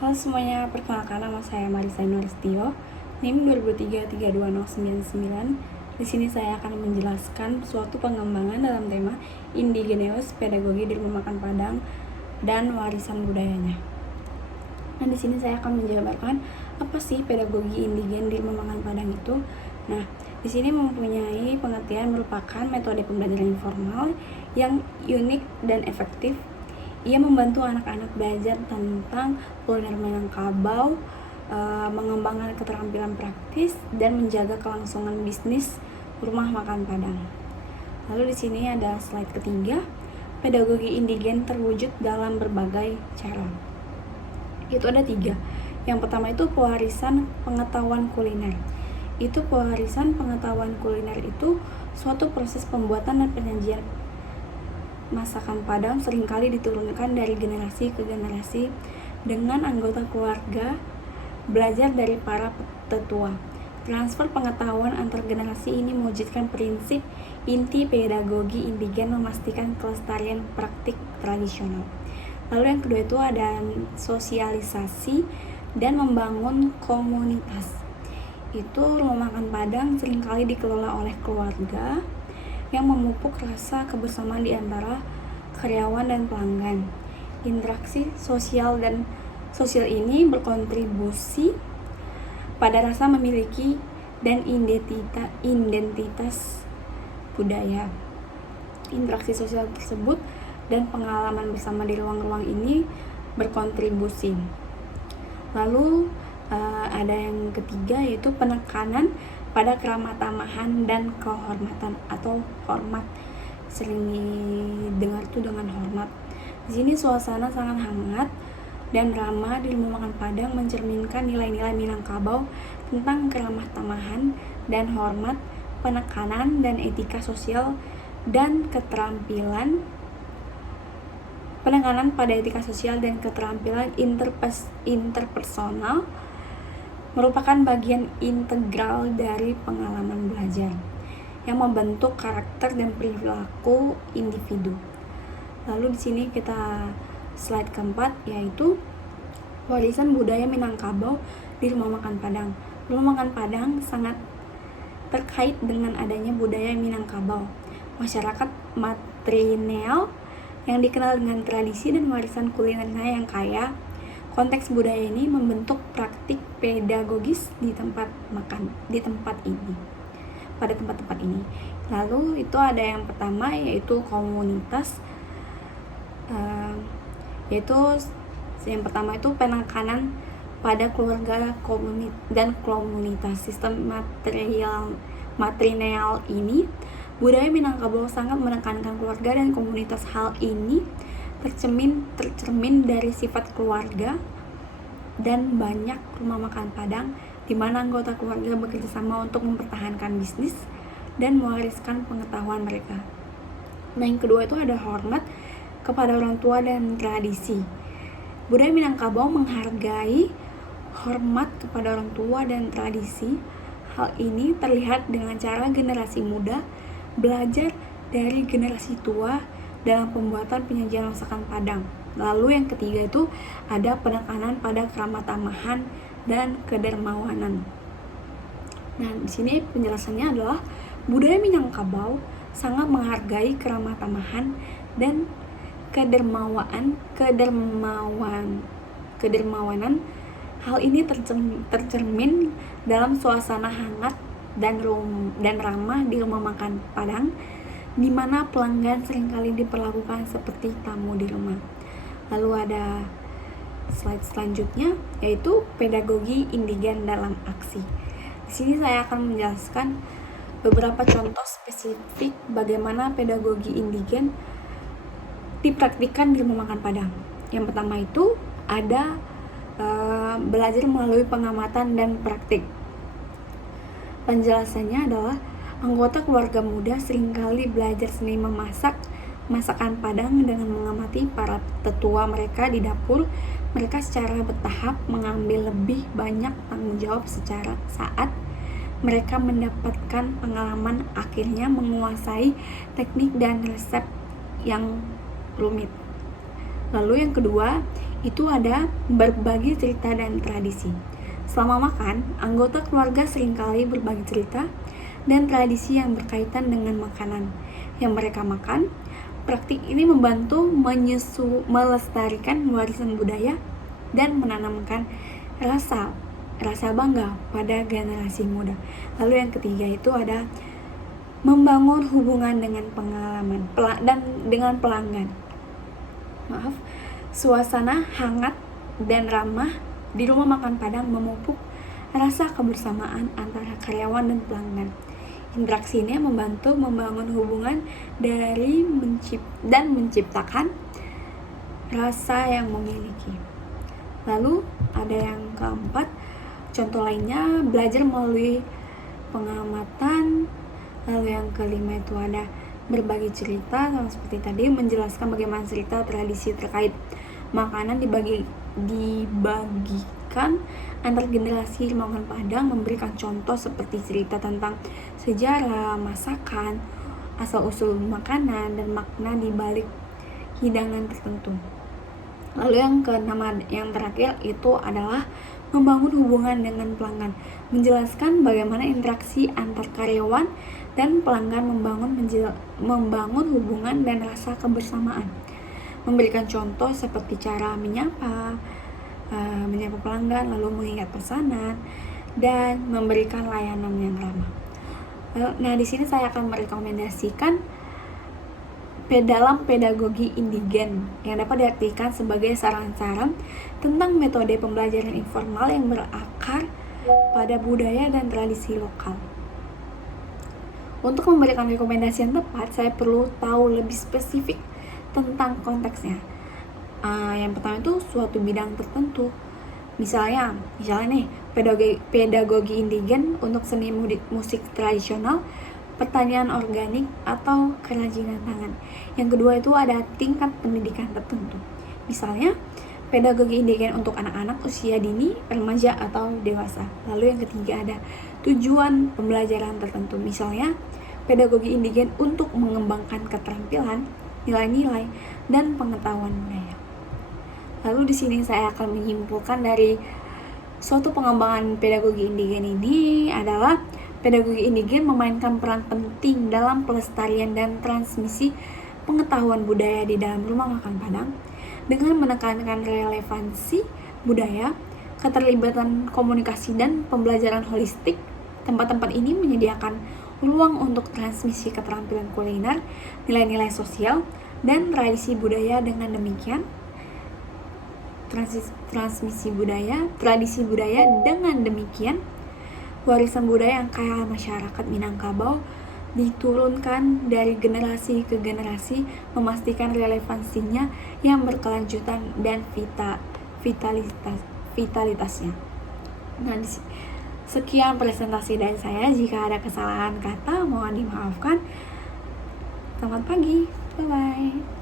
Halo semuanya, perkenalkan nama saya Marisa Nuristio, NIM 20233299. Di sini saya akan menjelaskan suatu pengembangan dalam tema indigeneous pedagogi di rumah makan Padang dan warisan budayanya. Nah, di sini saya akan menjabarkan apa sih pedagogi indigen di rumah makan Padang itu. Nah, di sini mempunyai pengertian merupakan metode pembelajaran informal yang unik dan efektif. Ia membantu anak-anak belajar tentang kuliner Minangkabau, mengembangkan keterampilan praktis, dan menjaga kelangsungan bisnis rumah makan Padang. Lalu di sini ada slide ketiga, pedagogi indigen terwujud dalam berbagai cara. Itu ada 3. Yang pertama itu pewarisan pengetahuan kuliner. Pewarisan pengetahuan kuliner itu suatu proses pembuatan dan penyajian masakan Padang seringkali diturunkan dari generasi ke generasi dengan anggota keluarga belajar dari para tetua. Transfer pengetahuan antar generasi ini mewujudkan prinsip inti pedagogi indigen, memastikan kelestarian praktik tradisional. Lalu yang kedua itu ada sosialisasi dan membangun komunitas. Rumah makan Padang seringkali dikelola oleh keluarga yang memupuk rasa kebersamaan di antara karyawan dan pelanggan. Interaksi sosial ini berkontribusi pada rasa memiliki dan identitas budaya. Interaksi sosial tersebut dan pengalaman bersama di ruang-ruang ini berkontribusi. Lalu ada yang ketiga, yaitu penekanan pada keramah tamahan dan kehormatan atau hormat. Sering didengar tuh dengan hormat. Di sini suasana sangat hangat dan ramah di rumah makan Padang mencerminkan nilai-nilai Minangkabau tentang keramah tamahan dan hormat, penekanan dan etika sosial dan keterampilan. Penekanan pada etika sosial dan keterampilan interpersonal merupakan bagian integral dari pengalaman belajar yang membentuk karakter dan perilaku individu. Lalu di sini kita slide keempat, yaitu warisan budaya Minangkabau di rumah makan Padang. Rumah makan Padang sangat terkait dengan adanya budaya Minangkabau, masyarakat matrilineal yang dikenal dengan tradisi dan warisan kulinernya yang kaya. Konteks budaya ini membentuk praktik pedagogis pada tempat-tempat ini. Lalu itu ada yang pertama, yaitu komunitas. Yang pertama itu penekanan pada keluarga dan komunitas. Sistem matrilineal ini, budaya Minangkabau sangat menekankan keluarga dan komunitas. Hal ini tercermin dari sifat keluarga dan banyak rumah makan Padang di mana anggota keluarga bekerja sama untuk mempertahankan bisnis dan mewariskan pengetahuan mereka. Nah, yang kedua itu ada hormat kepada orang tua dan tradisi. Budaya Minangkabau menghargai hormat kepada orang tua dan tradisi. Hal ini terlihat dengan cara generasi muda belajar dari generasi tua dalam pembuatan penyajian masakan Padang. Lalu yang ketiga itu ada penekanan pada keramah tamahan dan kedermawanan. Nah, di sini penjelasannya adalah budaya Minangkabau sangat menghargai keramah tamahan dan kedermawanan. Hal ini tercermin dalam suasana hangat dan ramah di rumah makan Padang, di mana pelanggan seringkali diperlakukan seperti tamu di rumah. Lalu ada slide selanjutnya, yaitu pedagogi indigen dalam aksi. Di sini saya akan menjelaskan beberapa contoh spesifik bagaimana pedagogi indigen dipraktikkan di rumah makan Padang. Yang pertama itu ada belajar melalui pengamatan dan praktik. Penjelasannya adalah anggota keluarga muda seringkali belajar seni memasak masakan Padang dengan mengamati para tetua mereka di dapur. Mereka secara bertahap mengambil lebih banyak tanggung jawab saat mereka mendapatkan pengalaman, akhirnya menguasai teknik dan resep yang rumit. Lalu yang kedua itu ada berbagi cerita dan tradisi. Selama makan, anggota keluarga seringkali berbagi cerita dan tradisi yang berkaitan dengan makanan yang mereka makan. Praktik ini membantu melestarikan warisan budaya dan menanamkan rasa bangga pada generasi muda. Lalu yang ketiga itu ada membangun hubungan dengan pengalaman dan dengan pelanggan. Suasana hangat dan ramah di rumah makan Padang memupuk rasa kebersamaan antara karyawan dan pelanggan. Interaksi ini membantu membangun hubungan dan menciptakan rasa yang memiliki. Lalu ada yang keempat, contoh lainnya belajar melalui pengamatan. Lalu yang kelima itu ada berbagi cerita, sama seperti tadi, menjelaskan bagaimana cerita tradisi terkait makanan dibagikan antar generasi makan Padang, memberikan contoh seperti cerita tentang sejarah, masakan, asal-usul makanan, dan makna di balik hidangan tertentu. Lalu yang keenam, yang terakhir itu adalah membangun hubungan dengan pelanggan, menjelaskan bagaimana interaksi antar karyawan dan pelanggan membangun hubungan dan rasa kebersamaan, memberikan contoh seperti cara menyapa pelanggan, lalu mengingat pesanan, dan memberikan layanan yang ramah. Nah, di sini saya akan merekomendasikan dalam pedagogi indigen yang dapat diartikan sebagai saran-saran tentang metode pembelajaran informal yang berakar pada budaya dan tradisi lokal. Untuk memberikan rekomendasi yang tepat, saya perlu tahu lebih spesifik tentang konteksnya. Yang pertama itu suatu bidang tertentu. Misalnya nih, pedagogi indigen untuk seni musik tradisional, pertanian organik, atau kerajinan tangan. Yang kedua itu ada tingkat pendidikan tertentu. Misalnya pedagogi indigen untuk anak-anak usia dini, remaja, atau dewasa. Lalu yang ketiga ada tujuan pembelajaran tertentu. Misalnya pedagogi indigen untuk mengembangkan keterampilan, nilai-nilai, dan pengetahuan budaya. Lalu di sini saya akan menyimpulkan dari suatu pengembangan pedagogi indigen ini adalah pedagogi indigen memainkan peran penting dalam pelestarian dan transmisi pengetahuan budaya di dalam rumah makan Padang dengan menekankan relevansi budaya, keterlibatan komunikasi, dan pembelajaran holistik. Tempat-tempat ini menyediakan ruang untuk transmisi keterampilan kuliner, nilai-nilai sosial, dan tradisi budaya. Dengan demikian, tradisi budaya dengan demikian warisan budaya yang kaya masyarakat Minangkabau diturunkan dari generasi ke generasi, memastikan relevansinya yang berkelanjutan dan vitalitasnya. Nah, sekian presentasi dari saya. Jika ada kesalahan kata, mohon dimaafkan. Selamat pagi, bye-bye.